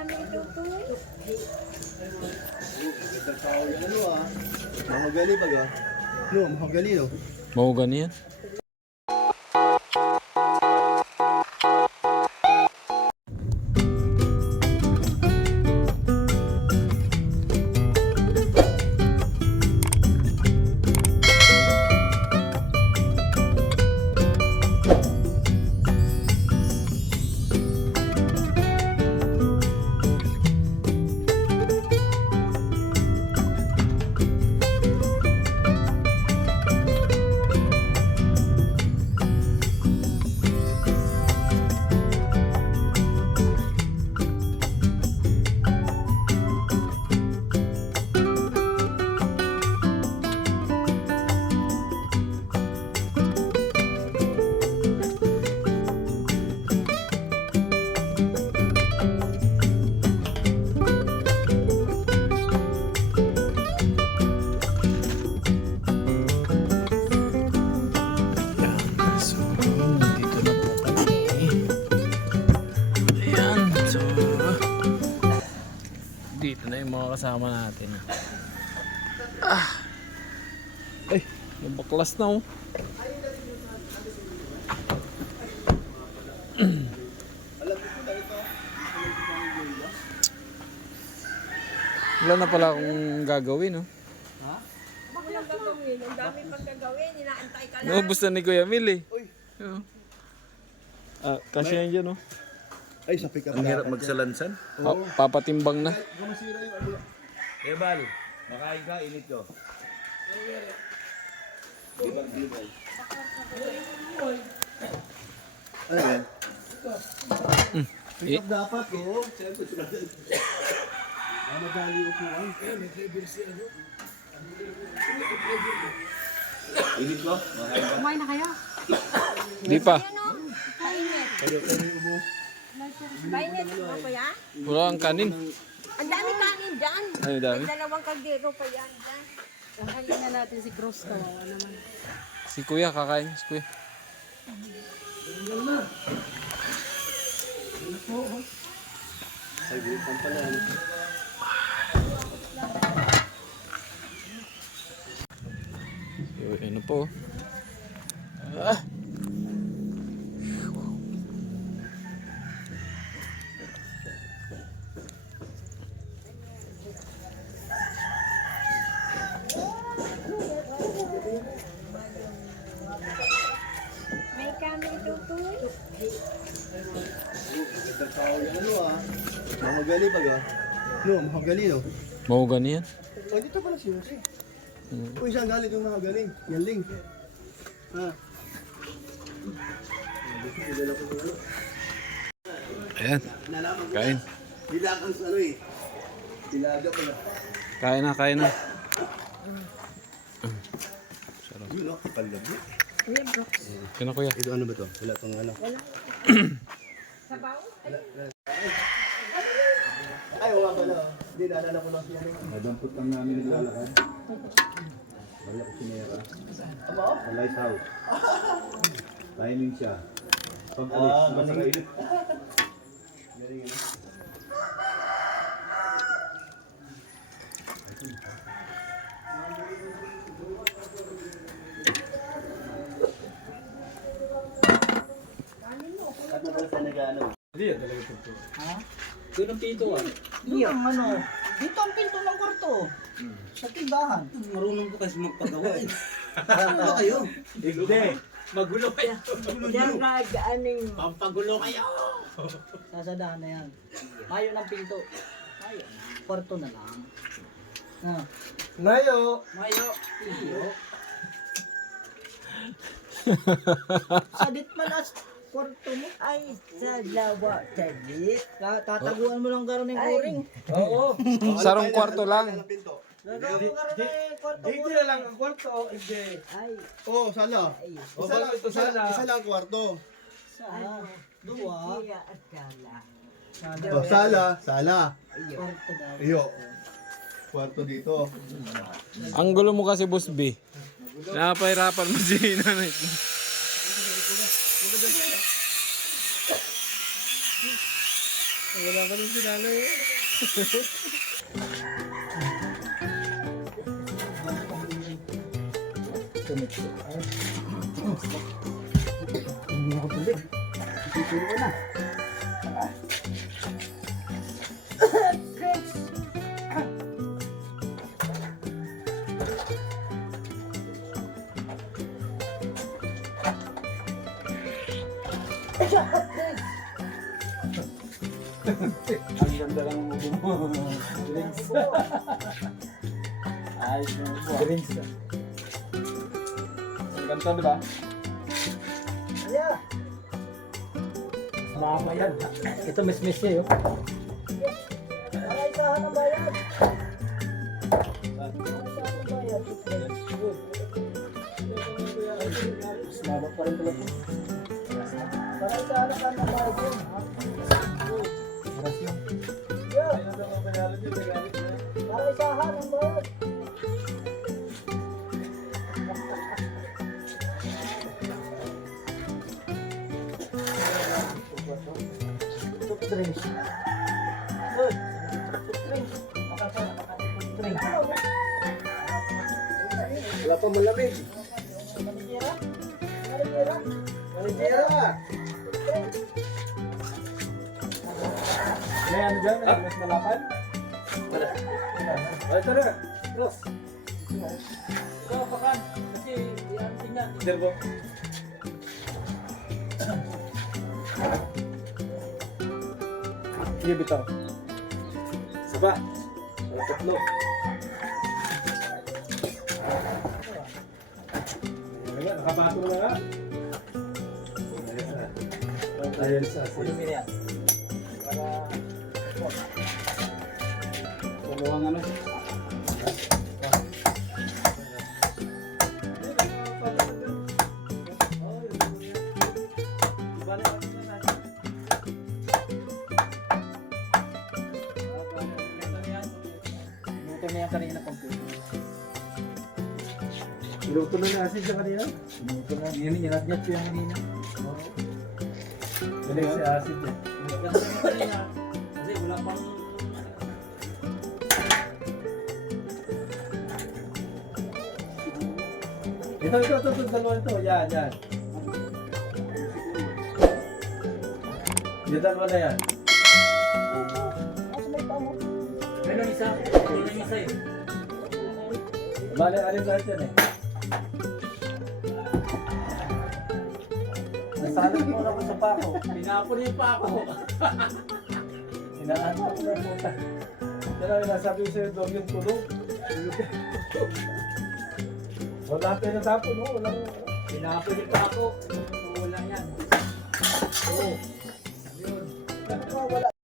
kami tutoy. Ganda tao yan ano ah. Mahagali ba ga? No, mahagali no. Mahugan yan. Dito na yung mga kasama natin. Ay, may baklas na oh. Wala na pala akong gagawin, no? Ha? Baklang gagawin. Ang dami pang gagawin. Inaantay ka lang. Naubos na ni Kuya Mil eh. Uy. Kasi yan dyan, no? Ay, sa pick up. Ang hirap magsalansan. Papatimbang na. Gumasira yung ano. Ebal, makain ka, init ko. Ano yan? Pick Eh. up dapat ko. Siyempre, magali upuan. Init ko, makain ka. Kumain na kayo. Di pa. Mainit. Kayo ubo. Mainit. Ano pa yan? Wala kang kanin. Ang dami kanin dyan. Ay, dami. May dalawang kaldero pa yan dyan. Kahalin na natin si Gross kawawa naman. Si Kuya, kakain. Si Kuya. Ay, bukan pala yan. Ano po? Ah. May kami tutoy. Ganda tao yan ano ah. Mahagali ba ga? No, mahagali no. Mahugan yan. Oh, dito pala si Jose. Uy, saan galing yung mahagali? Yan ling. Ha? Ayan. Kain. Dilakang sa ano eh. Dilaga pala. Kain na, kain na. Yun no, palabi. Kina Kuya. Ito ano ba to? Wala tong ano. Sabaw? Ay, wala pala. Hindi, naalala ko lang siya. Nadampot lang namin naglalakad. Wala ko sinera. Aba? Sa lighthouse. Timing siya. Pag alis, masakainit. Galing ano. At nagal sa nag-ano. Yung ano, dito ang pinto ng kwarto. Sa tindahan. Marunong ko kasi magpagawa eh. Ano ba kayo? Hindi. Magulo kayo. Diyan nag-aning. Pampagulo kayo. Sasadahan na yan. Mayo ng pinto. Mayo. Kwarto na lang. Ah. Nayo! Mayo. Iyo. Sadit man as kwarto mo. Ay, sa lawa, saglit. Tataguan mo lang karon ng kuring. Oo. Sarong kwarto lang. Gagawin mo karon ng kwarto mo. Hindi na lang ang kwarto. Hindi. Ay, Oh, sala. ay. Isa lang kwarto. Sa duwa. Iya at kala. Oh, sala. Kwarto daw. Iyo. Kwarto dito. Ang gulo mo kasi, Boss B. Napahirapan mo si nanay. Wala pa rin sinalo eh. Hindi ako tuloy. Isipin ko na. Ang ganda lang mo drinks. Ayos mo po. Drinks. Ang ganda diba? Yeah. Mama yan. Ito miss siya yun. Para isahan ang bayad. Para isahan ang bayad. Mama pa rin pala po. Para isahan ang bayad yun. Maras yun. Yeah. Para isahan ang bayad. Soft drinks. Good. Soft drinks. Soft drinks. Wala pa malamig. Maligera? Maligera? Maligera! May ano dyan? May mas malapan? Wala. Ay, tara. Cross. Ito, pakan. Kasi yan tingnan. Derbo. Sige, bitaw. Saba. Wala tatlo. Ayan, nakabato na nga. Ayan sa Ulumi na yan. Dalawang ano. Luto na yan kanina computer. Iluto na nasin siya kanina. Luto na. Yan, nilagnat ko yan kanina. Galing si acid eh. Nilagnat ko yan kanina. Kasi wala pang... Ito, dalawa ito. Yan. Yung dalawa na yan. Kasi may pamo. Meron isa. Meron isa eh. Bale, alin lahat yan eh. Nasalat mo na ko sa pako. Pinapon yung pa ako. Inaan ko na puta. Yan ang nasabi ko sa'yo, Dog, yung tulog. Wala tayo natapon, no? Walang... Pinapon yung pa ako. Wala yan. Wala.